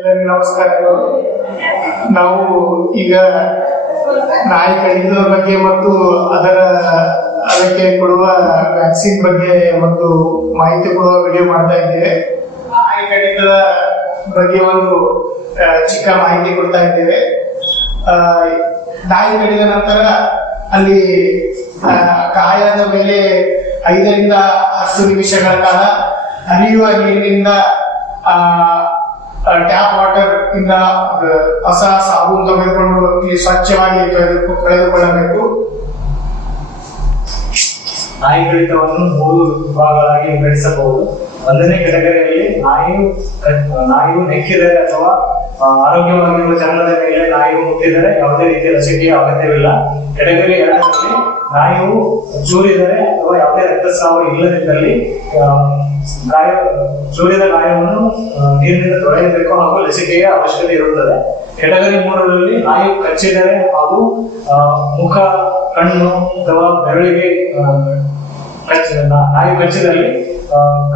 ಎಲ್ಲರಿಗೂ ನಮಸ್ಕಾರಗಳು. ನಾವು ಈಗ ನಾಯಿ ಕಡಿತದ ಬಗ್ಗೆ ಮತ್ತು ಅದಕ್ಕೆ ಕೊಡುವ ವ್ಯಾಕ್ಸಿನ್ ಬಗ್ಗೆ ಒಂದು ಮಾಹಿತಿ ಕೊಡುವ ವಿಡಿಯೋ ಮಾಡ್ತಾ ಇದ್ದೇವೆ. ನಾಯಿ ಕಡಿತದ ಬಗ್ಗೆ ಒಂದು ಚಿಕ್ಕ ಮಾಹಿತಿ ಕೊಡ್ತಾ ಇದ್ದೇವೆ. ನಾಯಿ ಕಡಿದ ನಂತರ ಅಲ್ಲಿ ಗಾಯದ ಮೇಲೆ 5 ರಿಂದ 10 ನಿಮಿಷಗಳ ಕಾಲ ಹರಿಯುವ ನೀರಿನಿಂದ ಟ್ಯಾಪ್ ವಾಟರ್ ಇಂದ ಹೊಸ ಸಾಬೂನು ತೆಗೆದುಕೊಂಡು ಸ್ವಚ್ಛವಾಗಿ ತೊಳೆದುಕೊಳ್ಳಬೇಕು. ನಾಯಿ ಕಡಿತವನ್ನು 3 ವಿಭಾಗಗಳಾಗಿ ವಿಂಗಡಿಸಬಹುದು. 1ನೇ ಕೆಟಗರಿಯಲ್ಲಿ ನಾಯಿಯು ನೆಕ್ಕಿದರೆ ಅಥವಾ ಆರೋಗ್ಯವಾಗಿರುವ ಚರ್ಮದ ಮೇಲೆ ನಾಯಿಯು ಮುಟ್ಟಿದರೆ ಯಾವುದೇ ರೀತಿಯ ಲಸಿಕೆಯ ಅಗತ್ಯವಿಲ್ಲ. ಕೆಟಗರಿ 2ರಲ್ಲಿ ನಾಯಿಯು ಚೂರಿದರೆ ಅಥವಾ ಯಾವುದೇ ರಕ್ತಸ್ರಾವ ಇಲ್ಲದಿದ್ದಲ್ಲಿ ಚೂರಿದ ಗಾಯವನ್ನು ನೀರಿನಿಂದ ತೊಳೆಯಬೇಕು ಹಾಗೂ ಲಸಿಕೆಯ ಅವಶ್ಯಕತೆ ಇರುತ್ತದೆ. ಕೆಟಗರಿ 3ರಲ್ಲಿ ನಾಯಿಯು ಕಚ್ಚಿದರೆ ಹಾಗೂ ಮುಖ, ಕಣ್ಣು ಅಥವಾ ಬೆರಳಿಗೆ ನಾಯಿ ಕಚ್ಚಿದಲ್ಲಿ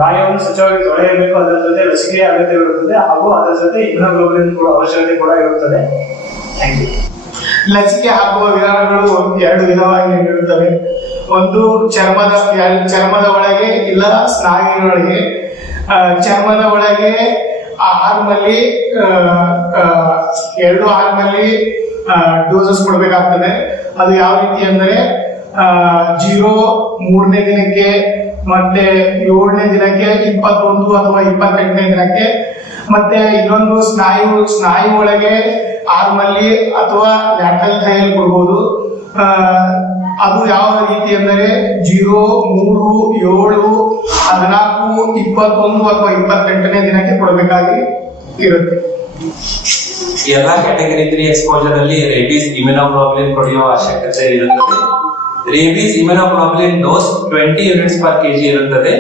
ಗಾಯವನ್ನು ಸ್ವಚ್ಛವಾಗಿ ತೊಳೆಯಬೇಕು. ಅದರ ಜೊತೆ ಲಸಿಕೆಯ ಅಗತ್ಯವಿರುತ್ತದೆ ಹಾಗೂ ಅದರ ಜೊತೆ ಇಮ್ಯುನೋಗ್ಲೋಬುಲಿನ್ ಕೂಡ ಅವಶ್ಯಕತೆ ಕೂಡ ಇರುತ್ತದೆ. Thank you. ಲಸಿಕೆ ಹಾಕುವ ವಿಧಾನಗಳು 2 ವಿಧವಾಗಿ ಇರುತ್ತವೆ. ಒಂದು ಚರ್ಮದ ಒಳಗೆ ಇಲ್ಲ ಸ್ನಾಯುವಿನೊಳಗೆ. ಚರ್ಮದ ಒಳಗೆ ಆರ್ಮಲ್ಲಿ 2 ಆರ್ಮಲ್ಲಿ ಡೋಸಸ್ ಕೊಡಬೇಕಾಗ್ತದೆ. ಅದು ಯಾವ ರೀತಿ ಅಂದರೆ 3ನೇ ದಿನಕ್ಕೆ ಮತ್ತೆ 7ನೇ ದಿನಕ್ಕೆ 21 ಅಥವಾ 28ನೇ ದಿನಕ್ಕೆ. ಮತ್ತೆ ಇನ್ನೊಂದು ಸ್ನಾಯು ಒಳಗೆ ಆರ್ಮಲ್ಲಿ ಅಥವಾ ಲ್ಯಾಟರಲ್ ಥೈಯಲ್ಲಿ ಕೊಡ್ಬೋದು. ಅದು ಯಾವ ರೀತಿ ಅಂದರೆ 0, 3, 7, 14, 21 ಅಥವಾ 28ನೇ ದಿನಕ್ಕೆ ಕೊಡಬೇಕಾಗಿ ಇರುತ್ತೆ. ಎಲ್ಲ ಕ್ಯಾಟಗರಿ 3 ಎಕ್ಸ್ಪೋಜರ್ ಅಲ್ಲಿ ರೇಬೀಸ್ ಇಮ್ಯುನೋಗ್ಲೋಬುಲಿನ್ ಕೊಡುವ ಅವಶ್ಯಕತೆ ಇರುತ್ತದೆ. Rabies immunoglobulin dose 20 units per KG ಇರುತ್ತದೆ.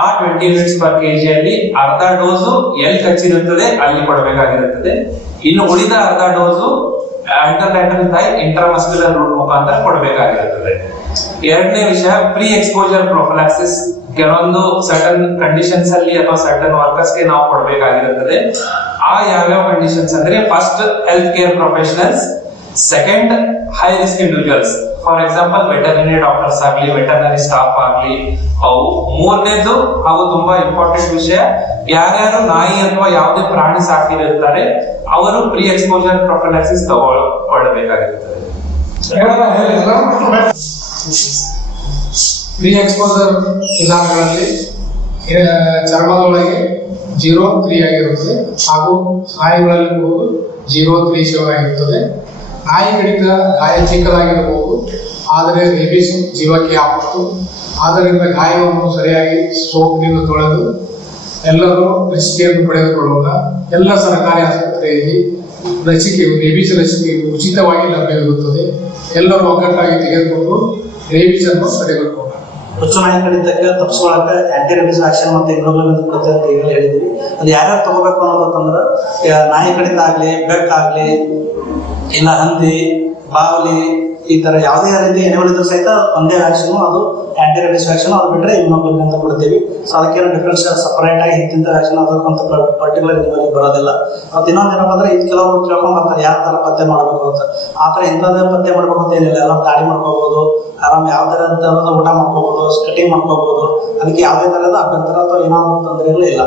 ಆ 20 ಯೂನಿಟ್ಸ್ ಪರ್ ಕೆಜಿ ಅಲ್ಲಿ ಅರ್ಧ ಡೋಸು ಎಲ್ಲಿ ಕಚ್ಚಿರುತ್ತದೆ ಅಲ್ಲಿ ಕೊಡಬೇಕಾಗಿರುತ್ತದೆ. ಇನ್ನು ಉಳಿದ ಅರ್ಧ ಡೋಸು ಆಂಟರ್ಲ್ಯಾಟರಲ್ ಥೈ ಇಂಟ್ರಾಮಸ್ಕ್ಯುಲರ್ ರೂಟ್ ಮುಖಾಂತರ ಕೊಡಬೇಕಾಗಿರುತ್ತದೆ. 2ನೇ ವಿಷಯ, ಪ್ರೀ ಎಕ್ಸ್ಪೋಜರ್ ಪ್ರೊಫಿಲಾಕ್ಸಿಸ್. ಕೆಲವೊಂದು ಸರ್ಟನ್ ಕಂಡೀಷನ್ಸ್ ಅಲ್ಲಿ ಅಥವಾ ಸರ್ಟನ್ ವರ್ಕರ್ಸ್ ಗೆ ನಾವು ಕೊಡಬೇಕಾಗಿರುತ್ತದೆ. ಆ ಯಾವ್ಯಾವ ಕಂಡೀಷನ್ಸ್ ಅಂದ್ರೆ, first health care professionals, second high risk individuals, for example veterinary doctors ಆಗಲಿ, ವೆಟರ್ನರಿ ಸ್ಟಾಫ್ ಆಗಲಿ ಅವು. 3ನೇದು ಹಾಗೂ ತುಂಬಾ ಇಂಪಾರ್ಟೆಂಟ್ ವಿಷಯ, ಯಾರ್ಯಾರು ನಾಯಿ ಅಥವಾ ಯಾವುದೇ ಪ್ರಾಣಿ ಸಾಕಿರುತ್ತಾರೆ ಅವರು pre exposure prophylaxis ತಗೊಳ್ಳಬೇಕಾಗಿರುತ್ತದೆ. Pre exposure ವಿಧಾನಗಳಲ್ಲಿ ಚರ್ಮದ ಒಳಗೆ 0-3 ಆಗಿರುತ್ತದೆ ಹಾಗೂ ಸ್ನಾಯುಗಳಲ್ಲಿ 0-3 ಆಗಿರುತ್ತದೆ. ನಾಯಿ ಕಡಿತ ಗಾಯ ಚಿಕ್ಕದಾಗಿರಬಹುದು, ಆದರೆ ರೇಬೀಸ್ ಜೀವಕ್ಕೆ ಆಪತ್ತು. ಆದ್ದರಿಂದ ಗಾಯವನ್ನು ಸರಿಯಾಗಿ ಸೋಪಿನಿಂದ ತೊಳೆದು ಎಲ್ಲರೂ ಲಸಿಕೆಯನ್ನು ಪಡೆದುಕೊಳ್ಳೋಣ. ಎಲ್ಲ ಸರ್ಕಾರಿ ಆಸ್ಪತ್ರೆಯಲ್ಲಿ ರೇಬೀಸ್ ಲಸಿಕೆಯು ಉಚಿತವಾಗಿ ಲಭ್ಯವಿರುತ್ತದೆ. ಎಲ್ಲರೂ ಒಗ್ಗಟ್ಟಾಗಿ ತೆಗೆದುಕೊಂಡು ರೇಬೀಸ್ ಅನ್ನು ತಡೆಗಟ್ಟೋಣ. ಹುಚ್ಚು ನಾಯಿ ಕಡಿತಕ್ಕೆ ತಪ್ಪಿಸ್ಕೊಳ್ಳಕ್ಕೆ ಆಂಟಿ ರೇಬೀಸ್ ವ್ಯಾಕ್ಸಿನ್ ಮತ್ತು ಇಮ್ಯುನೋಗ್ಲೋಬುಲಿನ್ ಕೊಡುತ್ತೆ ಅಂತ ಈಗಲೇ ಹೇಳಿದ್ವಿ. ಅದು ಯಾರ್ಯಾರು ತಗೋಬೇಕು ಅನ್ನೋದಂದ್ರೆ, ನಾಯಿ ಕಡಿತ ಆಗಲಿ, ಬೆಕ್ಕಾಗಲಿ, ಇಲ್ಲ ಹಂದಿ, ಬಾವಲಿ, ಈ ಥರ ಯಾವುದೇ ರೀತಿ ಎನಿಮಲ್ ಇದ್ರೂ ಸಹಿತ ಒಂದೇ ವ್ಯಾಕ್ಸಿನು, ಅದು ಆಂಟಿ ರೇಬೀಸ್ ವ್ಯಾಕ್ಸಿನ್. ಅದು ಬಿಟ್ಟರೆ ಇಮ್ಯುನೋಗ್ಲೋಬುಲಿನ್ ಅಂತ ಕೊಡ್ತೀವಿ. ಸೊ ಅದಕ್ಕೇನು ಡಿಫ್ರೆನ್ಸ್ ಸಪರೇಟ್ ಆಗಿ ಇಂತಿಂಥ ವ್ಯಾಕ್ಸಿನ್ ಅದಕ್ಕಂತ ಪರ್ಟಿಕ್ಯುಲರ್ ನಿಮಗೆ ಬರೋದಿಲ್ಲ. ಮತ್ತು ಇನ್ನೊಂದು ಏನಪ್ಪ ಅಂದರೆ, ಇದು ಕೆಲವರು ಕೇಳ್ಕೊಂಡು ಬರ್ತಾರೆ ಯಾವ ಥರ ಪತ್ತೆ ಮಾಡಬೇಕು ಅಂತ. ಆ ಥರ ಇಂಥದ್ದೇ ಪತ್ತೆ ಮಾಡಬೇಕು ಅಂತ ಏನಿಲ್ಲ. ಎಲ್ಲ ದಾಡಿ ಮಾಡ್ಕೋಬೋದು, ಆರಾಮ್ ಯಾವ ಥರದ ಊಟ ಮಾಡ್ಕೋಬೋದು, ಸ್ಕಟಿಂಗ್ ಮಾಡ್ಕೋಬೋದು. ಅದಕ್ಕೆ ಯಾವುದೇ ಥರದ ಅಭ್ಯಂತರ ಅಥವಾ ಏನೋ ತೊಂದರೆಗಳು ಇಲ್ಲ.